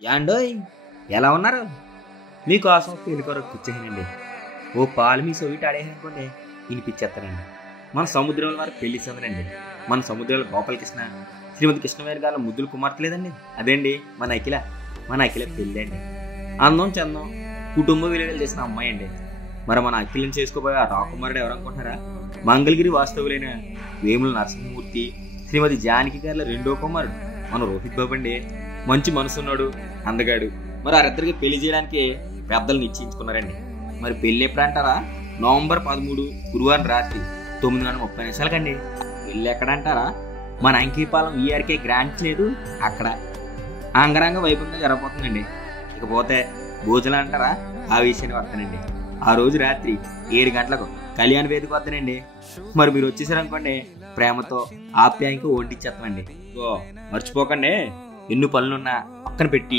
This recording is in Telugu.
యాండోయ్ ఎలా ఉన్నారు? మీకోసం పెళ్ళికొరకు కూర్చోనండి. ఓ పాలు మీ సొవిటి ఆడేయనుకోండి వినిపించేస్తానండి. మన సముద్రం వారి పెళ్లి సందనండి. మన సముద్రాల గోపాలకృష్ణ శ్రీమతి కృష్ణవేర్ గారు ముద్దులు కుమార్తెలేదండి. అదేండి మన అఖిల పెళ్ళి అండి. అందం చందం కుటుంబ విలువలు చేసిన అమ్మాయి అండి. మరి మన అఖిలను చేసుకోబోయే ఆ రాకుమారుడు ఎవరనుకుంటున్నారా? మంగళగిరి వాస్తవులైన వేముల నరసింహమూర్తి శ్రీమతి జానకి గారి రెండో కుమారుడు మన రోహిత్ బాబు అండి. మంచి మనసున్నాడు, అందగాడు. మరి వారిద్దరికి పెళ్లి చేయడానికి పెద్దలు నిశ్చయించుకున్నారండి. మరి పెళ్ళి ఎప్పుడు అంటారా? నవంబర్ 13 గురువారం రాత్రి 9:30 పెళ్ళి ఎక్కడ అంటారా? మన అంకీపాలెం ఈఆర్కే గ్రాంట్ లేదు, అక్కడ అంగరంగ వైభవంగా జరగబోతుందండి. ఇకపోతే భోజనం అంటారా? ఆ విషయాన్ని వస్తానండి. ఆ రోజు రాత్రి 7 గంటలకు కళ్యాణ వేదిక వస్తానండి. మరి మీరు వచ్చేసారనుకోండి, ప్రేమతో ఆప్యాయంగా వండిచ్చేస్తామండి. మర్చిపోకండి, ఎన్ని పనులున్నా పక్కన పెట్టి